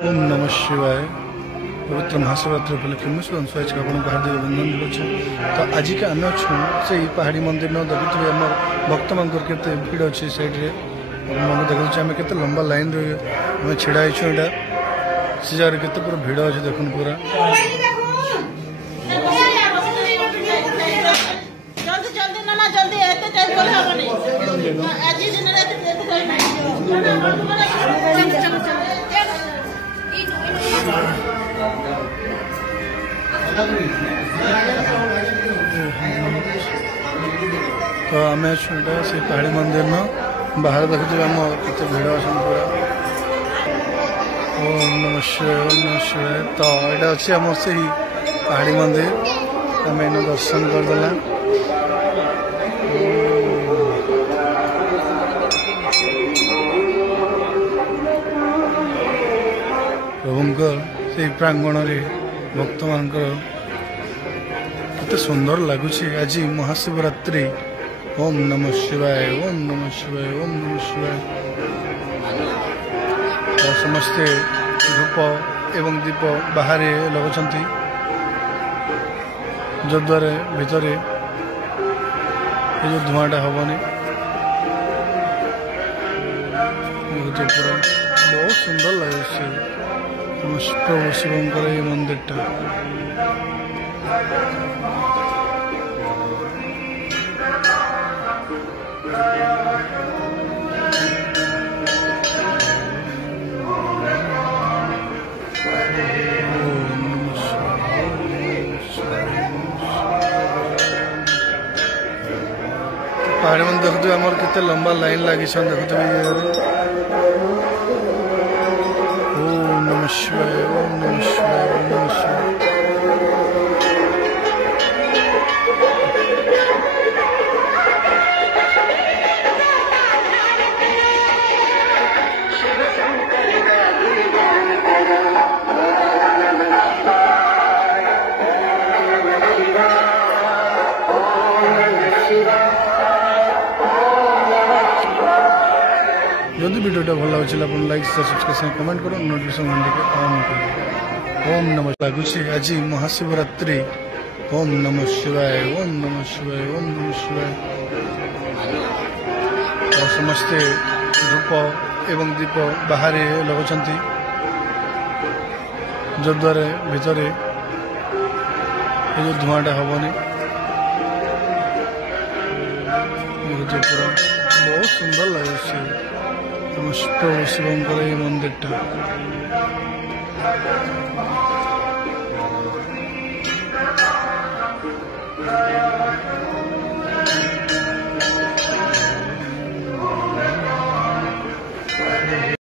ओम नमः शिवाय। पवित्र महाशिवरात्रि उपलक्षे मुझे हार्दिक अभिनंदन दिखे। तो आज के आम अच्छे से पहाड़ी मंदिर न देखुए आम भक्त मान के भिड़ अच्छे सैड्रे मैं देखुचे आम के लंबा लाइन रही आम ढड़ा होता से जगह के पूरा भिड़ अच्छे देखुन पूरा तो आम छुटा से पहाड़ी मंदिर न बाहर देखुचे आम के भिड़ अच्छा पूरा। ओम नमः शिवाय ओम नमः शिवाय। तो यहाँ अच्छे आम से पहाड़ी मंदिर आम इन दर्शन करदेला। प्रभुंकर से प्रांगण में भक्त मान केते सुंदर लगुच आज महाशिवरात्रि। ओम नमः शिवाय ओम नमः शिवाय ओम नमः शिवाय। समस्ते धूप एवं दीप बाहर लगुंट जद्वारा भितर जो धुआंटा हेनी पूरा बहुत सुंदर लगे प्रभु शिवंकर ये मंदिरटा। पहाड़ी मन देखते आम के लंबा लाइन लगी देखते ओम नमः शिवाय ओम नमः शिवाय ओम नमः शिवाय। जदि वीडियोटा भल लगे लाइक शेयर सब्सक्राइब कमेंट करो नोटिफिकेशन घंटे के ऑन करो। ओम नमः लगुच आज महाशिवरात्रि। ओम नमः शिवाय ओम नमः शिवाय ओम नमः शिवाय। और समस्ते धूप एवं दीप बाहर लगुंट जद्वारा भितर जो धुआंटा हेनी पूरा बहुत सुंदर लगे प्रभु शिवंकर ये मंदिरटा।